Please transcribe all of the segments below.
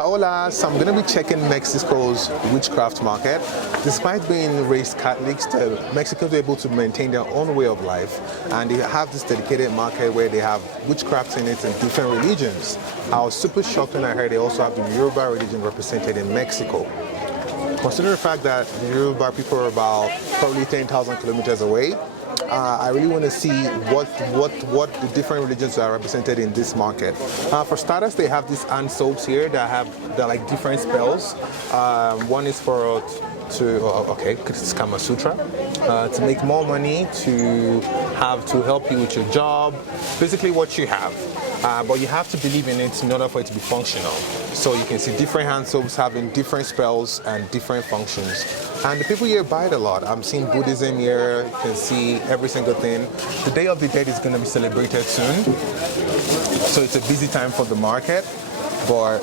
Hola, so I'm going to be checking Mexico's witchcraft market. Despite being raised Catholics, Mexicans are able to maintain their own way of life, and they have this dedicated market where they have witchcraft in it in different religions. I was super shocked when I heard they also have the Yoruba religion represented in Mexico. Considering the fact that the Yoruba people are about probably 10,000 kilometers away, I really want to see what the different religions are represented in this market. For starters, they have these hand soaps here that are like different spells. One is for it's Kama Sutra, to make more money, to help you with your job, basically what you have. But you have to believe in it in order for it to be functional. So you can see different hand soaps having different spells and different functions. And the people here buy it a lot. I'm seeing Buddhism here, you can see every single thing. The Day of the Dead is going to be celebrated soon. So it's a busy time for the market. But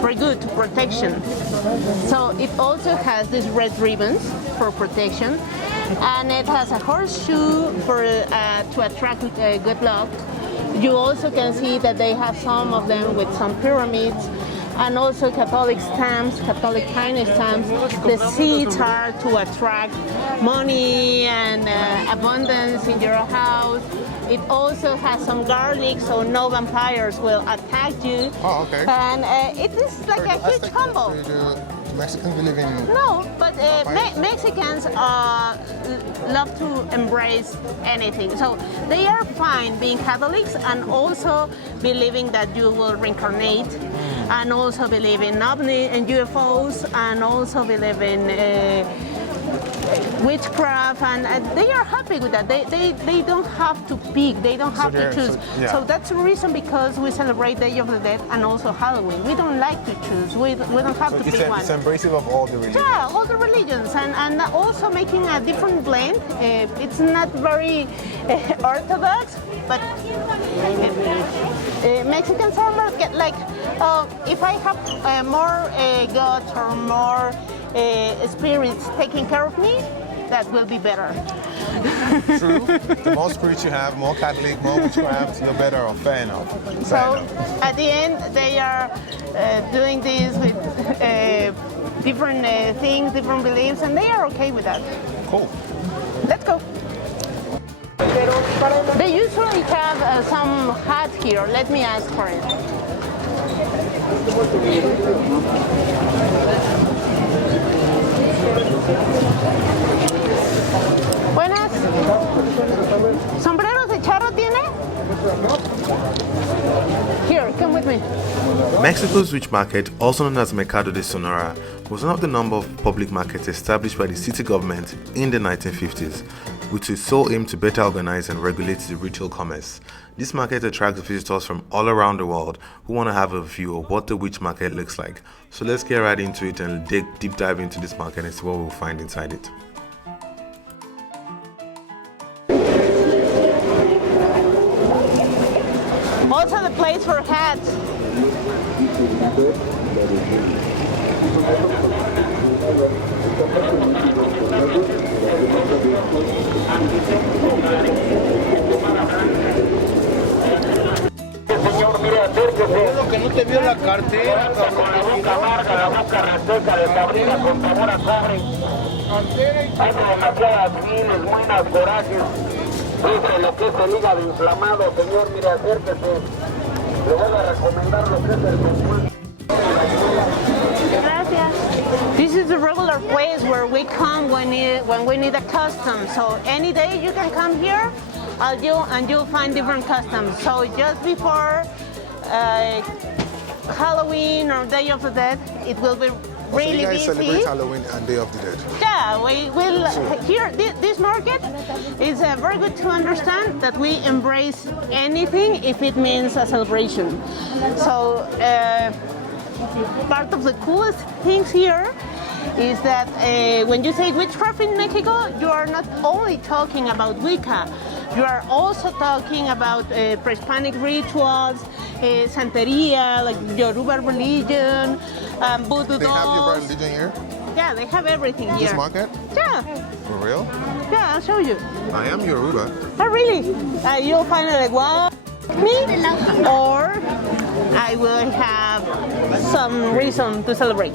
very good to protection. So it also has these red ribbons for protection, and it has a horseshoe for to attract good luck. You also can see that they have some of them with some pyramids, and also Catholic stamps, Catholic tiny stamps. The seeds are to attract money and abundance in your house. It also has some garlic, so no vampires will attack you. Oh, okay. And it is like a huge combo. Mexicans believe in... No, but Mexicans love to embrace anything. So they are fine being Catholics and also believing that you will reincarnate, and also believe in OVNI and UFOs, and also believe in witchcraft, and they are happy with that. They don't have to pick, they don't have to choose. So that's the reason, because we celebrate Day of the Dead and also Halloween. We don't like to choose. We don't have to pick one. It's embracive of all the religions. Yeah, all the religions, and also making a different blend. It's not very orthodox, but Mexicans are more like, if I have more gods or more spirits taking care of me, that will be better. True. The more spirits you have, more Catholic, more witchcraft, you're better off. Fair enough. So at the end, they are doing this with different things, different beliefs, and they are okay with that. Cool. Let's go. They usually have some hats here. Let me ask for it. Buenas. ¿Sombreros de charro tiene? Here, come with me. Mexico's witch market, also known as Mercado de Sonora, was one of the number of public markets established by the city government in the 1950s, with its sole aim to better organize and regulate the retail commerce. This market attracts visitors from all around the world who want to have a view of what the witch market looks like. So let's get right into it and deep dive into this market and see what we'll find inside it. Also the place for hats. Señor, mire, acérquese. Lo que no te vio la cartera, con la boca amarga, la boca reseca, desabrida con sabor a cobre. Tiene demasiadas files, buenas, corajes. Dice lo que es el hígado inflamado, señor, mire, acérquese. Le voy a recomendar lo que es el consumo. Gracias. This is the regular place where we come when we need a custom. So any day you can come here, and you'll find different customs. So just before Halloween or Day of the Dead, it will be really busy. So you guys celebrate Halloween and Day of the Dead? Yeah, we will. Here, this market is very good to understand that we embrace anything if it means a celebration. So part of the coolest things here is that when you say witchcraft in Mexico, you are not only talking about Wicca, you are also talking about pre-Hispanic rituals, Santeria, like Yoruba religion, Voodoo dolls. They have Yoruba religion here? Yeah, they have everything here. This market? Yeah. For real? Yeah, I'll show you. I am Yoruba. Oh, really? You'll find it like, well, me, or I will have some reason to celebrate.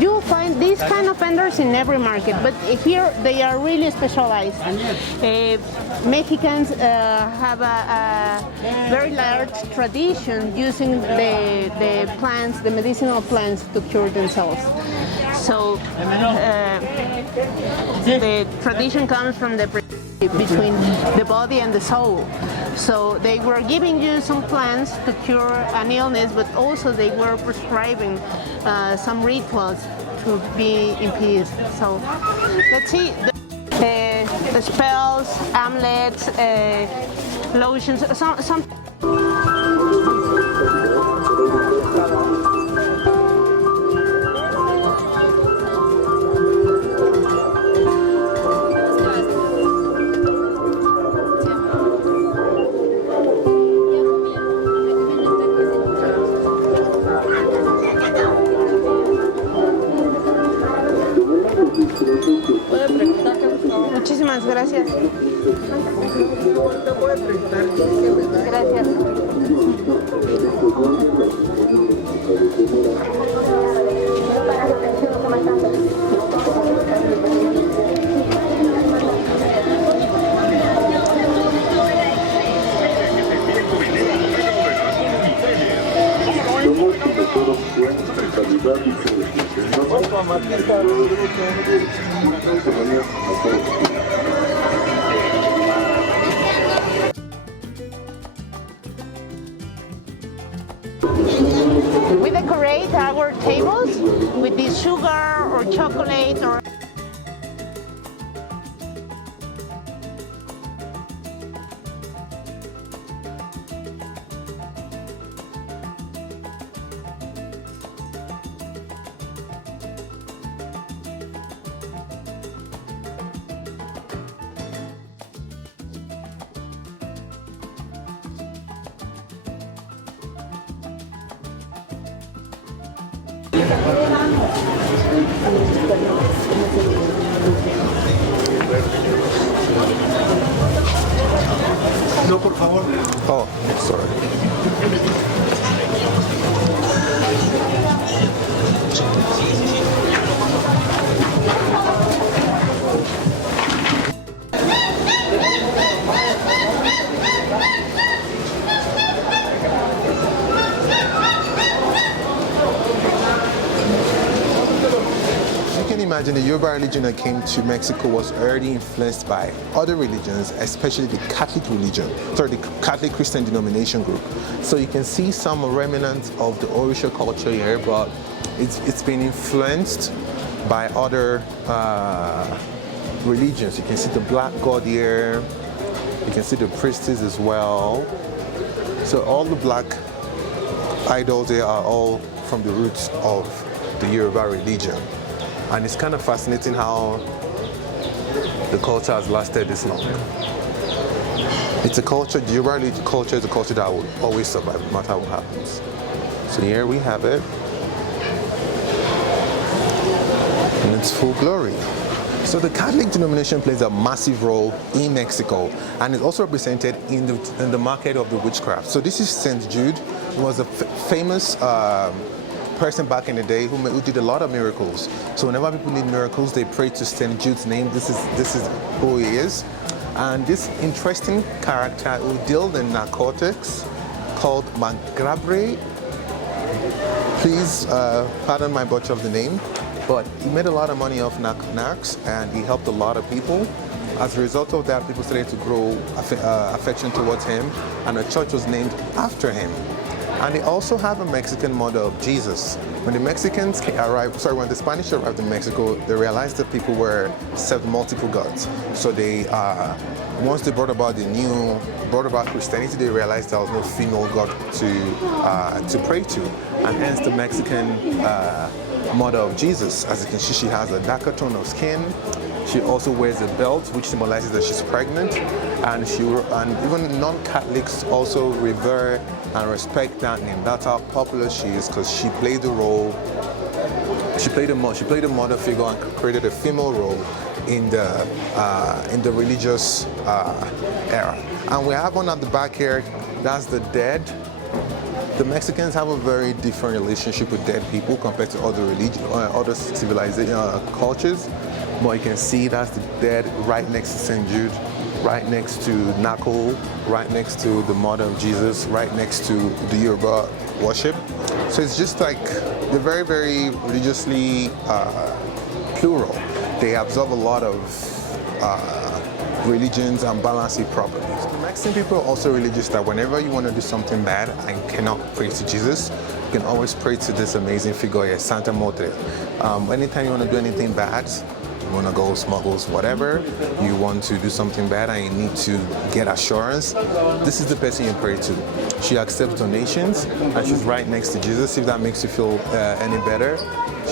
You'll find these kind of vendors in every market, but here they are really specialized. Mexicans have a very large tradition using the plants, the medicinal plants to cure themselves. So the tradition comes from the between the body and the soul. So they were giving you some plants to cure an illness, but also they were prescribing some rituals to be in peace. So let's see the spells, amulets, lotions, some. Muchísimas gracias. Gracias. We decorate our tables with this sugar or chocolate or No, por favor. Oh, sorry. Imagine the Yoruba religion that came to Mexico was already influenced by other religions, especially the Catholic religion, the Catholic Christian denomination group. So you can see some remnants of the Orisha culture here, but it's been influenced by other religions. You can see the black god here, you can see the priestess as well. So all the black idols here are all from the roots of the Yoruba religion. And it's kind of fascinating how the culture has lasted this long. It's a culture, the Yoruba culture is a culture that will always survive no matter what happens. So here we have it in its full glory. So the Catholic denomination plays a massive role in Mexico and is also represented in the market of the witchcraft. So this is St. Jude. He was a famous person back in the day who did a lot of miracles. So whenever people need miracles, they pray to St. Jude's name. This is who he is. And this interesting character who dealt in narcotics called Mangrabre. Please pardon my butcher of the name, but he made a lot of money off narcs and he helped a lot of people. As a result of that, people started to grow affection towards him, and a church was named after him. And they also have a Mexican model of Jesus. When the Mexicans when the Spanish arrived in Mexico, they realized that people served multiple gods. So they once they brought about Christianity, they realized there was no female god to pray to, and hence the Mexican mother of Jesus. As you can see, she has a darker tone of skin. She also wears a belt, which symbolizes that she's pregnant, and even non-Catholics also revere and respect that name. That's how popular she is, because she played the role. She played a mother figure and created a female role in the religious era. And we have one at the back here. That's the dead. The Mexicans have a very different relationship with dead people compared to other civilization cultures. But you can see that's the dead right next to St. Jude, right next to Naco, right next to the Mother of Jesus, right next to the Yoruba worship. So it's just like they're very, very religiously plural. They absorb a lot of religions and balance it properly. The Mexican people are also religious that whenever you want to do something bad and you cannot pray to Jesus, you can always pray to this amazing figure here, Santa Madre. Anytime you want to do anything bad, you want to go smuggle whatever, you want to do something bad and you need to get assurance, this is the person you pray to. She accepts donations and she's right next to Jesus, if that makes you feel any better.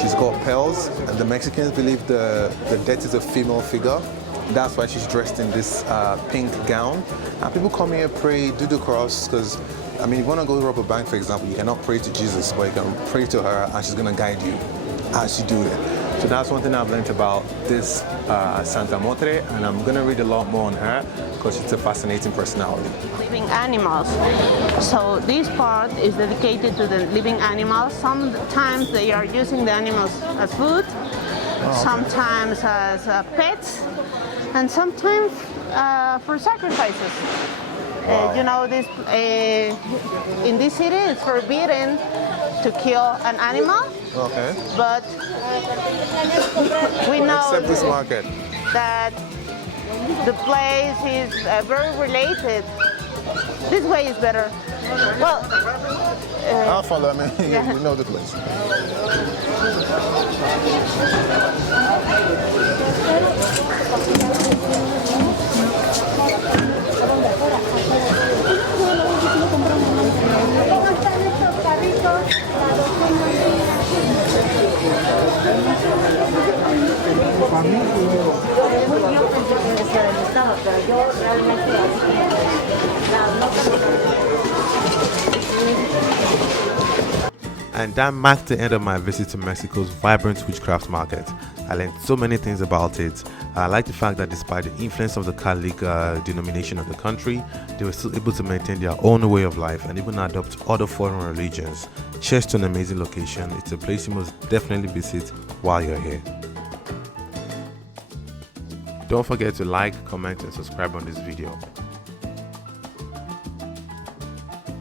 She's got pearls, and the Mexicans believe the death is a female figure. That's why she's dressed in this pink gown. And people come here, pray, do the cross, because I mean, if you want to go rob a bank, for example, you cannot pray to Jesus, but you can pray to her and she's going to guide you as you do it. So that's one thing I've learned about this Santa Madre, and I'm going to read a lot more on her because she's a fascinating personality. Living animals. So this part is dedicated to the living animals. Sometimes they are using the animals as food, sometimes as pets, and sometimes for sacrifices. You know, this in this city it's forbidden to kill an animal. Okay. But we know Except this market. that the place is very related. This way is better. Well, I'll follow. I mean, yeah. we know the place. And that marked the end of my visit to Mexico's vibrant witchcraft market. I learned so many things about it. I like the fact that despite the influence of the Catholic denomination of the country, they were still able to maintain their own way of life and even adopt other foreign religions. Cheers to an amazing location. It's a place you must definitely visit while you're here. Don't forget to like, comment and subscribe on this video.